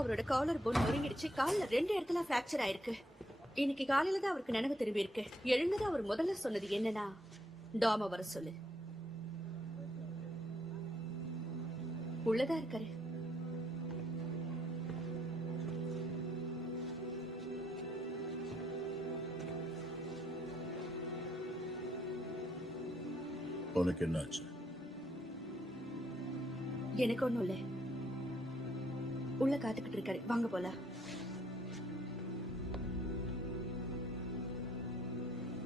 அவரோட collar phone நொறுங்கிடுச்சு. கால்ல 2 இடத்துல பிராக்சர் ஆயிருக்கு. இன்னைக்கு காலையில தான் அவருக்கு நினைவு திரும்பி இருக்கு. எழுந்தது அவர் முதல்ல சொன்னது என்னன்னா, டாம வர சொல்லு. உள்ளதா இருக்காரு. உனக்கு என்னாச்சு? எனக்கு ஒண்ணும் இல்ல. உள்ள காத்துக்கிட்டு இருக்காரு. வாங்க போலாம்.